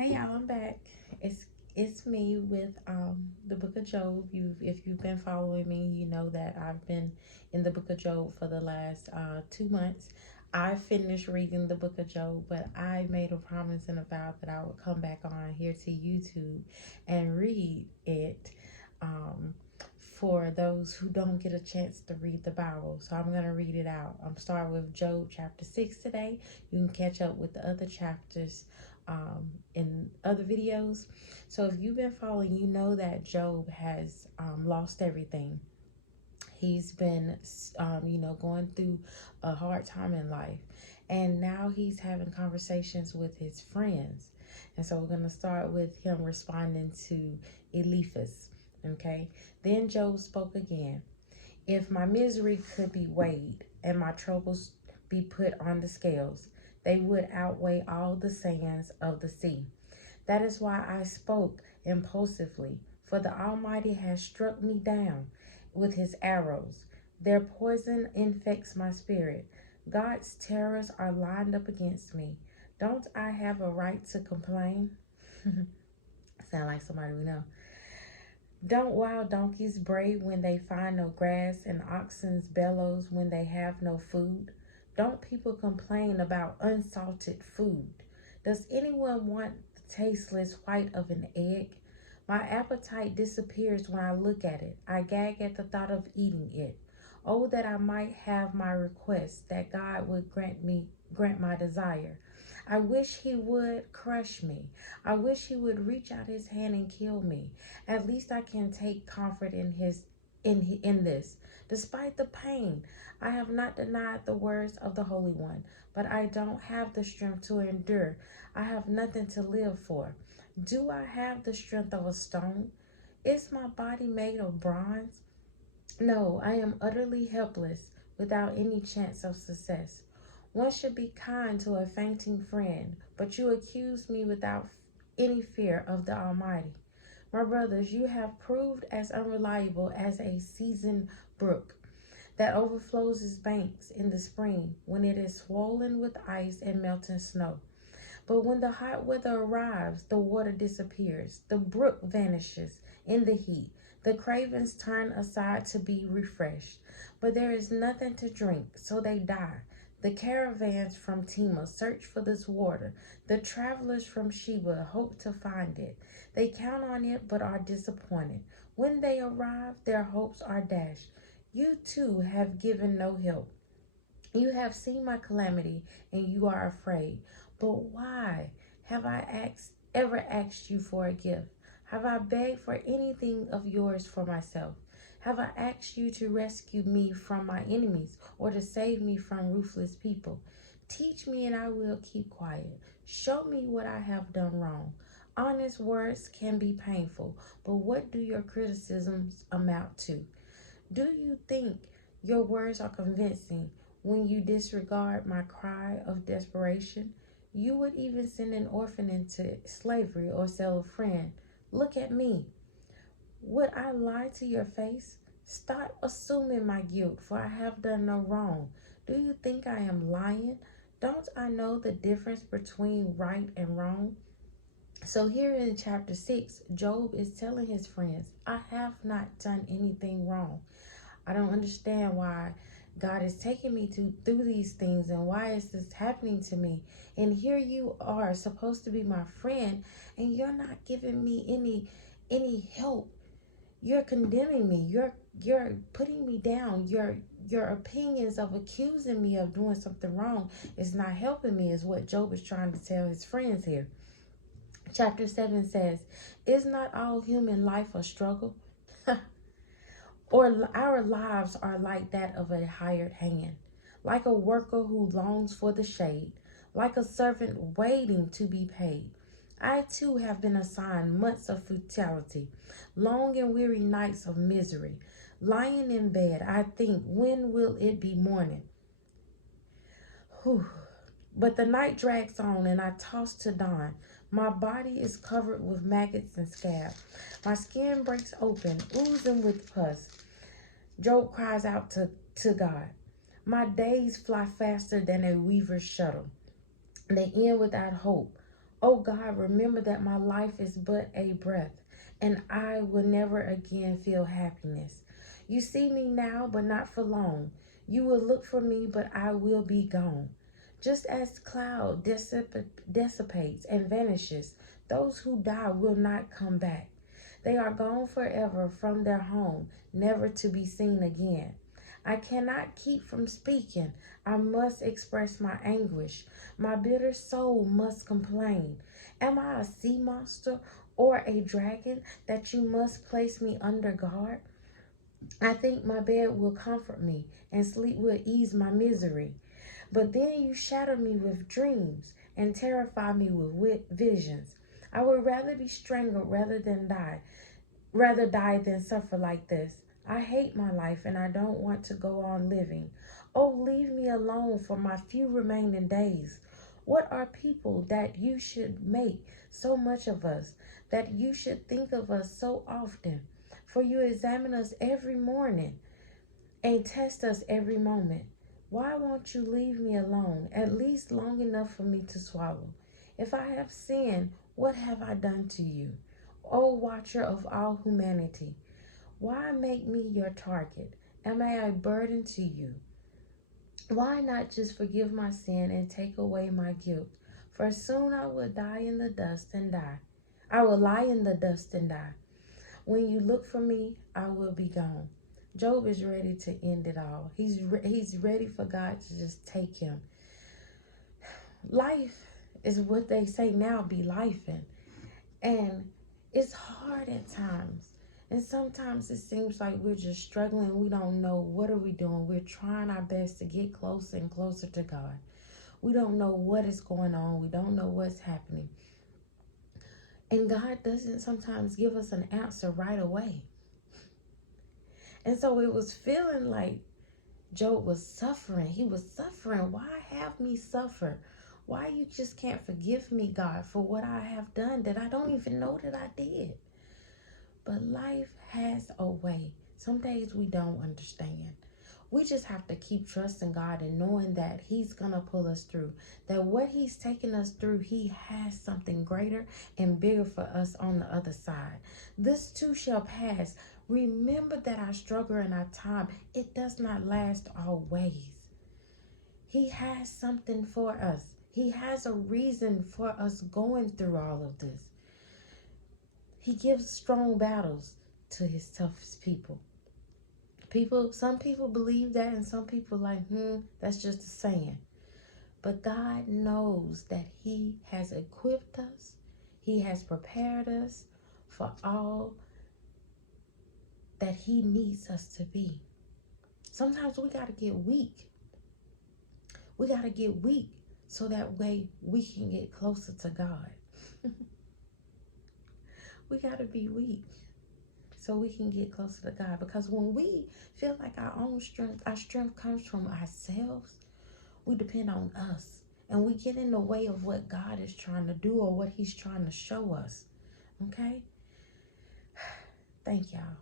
Hey y'all, I'm back. It's me with the Book of Job. If you've been following me, you know that I've been in the Book of Job for the last 2 months. I finished reading the Book of Job, but I made a promise and a vow that I would come back on here to YouTube and read it for those who don't get a chance to read the Bible. So I'm gonna read it out. I'm starting with Job chapter 6 today. You can catch up with the other chapters in other videos. So if you've been following, you know that Job has lost everything. He's been, going through a hard time in life. And now he's having conversations with his friends. And so we're going to start with him responding to Eliphaz. Okay. Then Job spoke again. If my misery could be weighed and my troubles be put on the scales, they would outweigh all the sands of the sea. That is why I spoke impulsively, for the Almighty has struck me down with his arrows. Their poison infects my spirit. God's terrors are lined up against me. Don't I have a right to complain? Sound like somebody we know. Don't wild donkeys bray when they find no grass, and oxen's bellows when they have no food? Don't people complain about unsalted food? Does anyone want the tasteless white of an egg? My appetite disappears when I look at it. I gag at the thought of eating it. Oh, that I might have my request, that God would grant my desire. I wish he would crush me. I wish he would reach out his hand and kill me. At least I can take comfort in this. Despite the pain, I have not denied the words of the Holy One, but I don't have the strength to endure. I have nothing to live for. Do I have the strength of a stone? Is my body made of bronze? No, I am utterly helpless, without any chance of success. One should be kind to a fainting friend, but you accuse me without any fear of the Almighty. My brothers, you have proved as unreliable as a seasoned brook that overflows its banks in the spring when it is swollen with ice and melting snow. But when the hot weather arrives, the water disappears, the brook vanishes in the heat. The cravens turn aside to be refreshed, but there is nothing to drink, so they die. The caravans from Tema search for this water. The travelers from Sheba hope to find it. They count on it but are disappointed. When they arrive, their hopes are dashed. You too have given no help. You have seen my calamity and you are afraid. But why have ever asked you for a gift? Have I begged for anything of yours for myself? Have I asked you to rescue me from my enemies or to save me from ruthless people? Teach me and I will keep quiet. Show me what I have done wrong. Honest words can be painful, but what do your criticisms amount to? Do you think your words are convincing when you disregard my cry of desperation? You would even send an orphan into slavery or sell a friend. Look at me. Would I lie to your face? Stop assuming my guilt, for I have done no wrong. Do you think I am lying? Don't I know the difference between right and wrong? So here in chapter 6, Job is telling his friends, I have not done anything wrong. I don't understand why God is taking me through these things and why is this happening to me? And here you are supposed to be my friend and you're not giving me any help. You're condemning me. You're putting me down. Your opinions of accusing me of doing something wrong is not helping me, is what Job is trying to tell his friends here. Chapter 7 says, is not all human life a struggle? Or our lives are like that of a hired hand, like a worker who longs for the shade, like a servant waiting to be paid. I too have been assigned months of futility, long and weary nights of misery. Lying in bed, I think, when will it be morning? Whew. But the night drags on and I toss to dawn. My body is covered with maggots and scab. My skin breaks open, oozing with pus. Job cries out to God. My days fly faster than a weaver's shuttle. They end without hope. Oh God, remember that my life is but a breath, and I will never again feel happiness. You see me now, but not for long. You will look for me, but I will be gone. Just as cloud dissipates and vanishes, those who die will not come back. They are gone forever from their home, never to be seen again. I cannot keep from speaking. I must express my anguish. My bitter soul must complain. Am I a sea monster or a dragon that you must place me under guard? I think my bed will comfort me and sleep will ease my misery. But then you shatter me with dreams and terrify me with visions. I would rather be strangled rather die than suffer like this. I hate my life and I don't want to go on living. Oh, leave me alone for my few remaining days. What are people that you should make so much of us, that you should think of us so often? For you examine us every morning and test us every moment. Why won't you leave me alone, at least long enough for me to swallow? If I have sinned, what have I done to you? O watcher of all humanity, why make me your target? Am I a burden to you? Why not just forgive my sin and take away my guilt? For soon I will die in the dust and die. I will lie in the dust and die. When you look for me, I will be gone. Job is ready to end it all. He's ready for God to just take him. Life is what they say now be lifing. And it's hard at times. And sometimes it seems like we're just struggling. We don't know what are we doing. We're trying our best to get closer and closer to God. We don't know what is going on. We don't know what's happening. And God doesn't sometimes give us an answer right away. And so it was feeling like Job was suffering. He was suffering. Why have me suffer? Why you just can't forgive me, God, for what I have done that I don't even know that I did? But life has a way. Some days we don't understand. We just have to keep trusting God and knowing that He's going to pull us through. That what He's taking us through, He has something greater and bigger for us on the other side. This too shall pass. Remember that our struggle and our time, it does not last always. He has something for us. He has a reason for us going through all of this. He gives strong battles to His toughest people. Some people believe that, and some people like, that's just a saying. But God knows that He has equipped us. He has prepared us for all that He needs us to be. Sometimes we got to get weak. We got to get weak so that way we can get closer to God. We got to be weak so we can get closer to God. Because when we feel like our strength comes from ourselves, we depend on us. And we get in the way of what God is trying to do or what He's trying to show us. Okay? Thank y'all.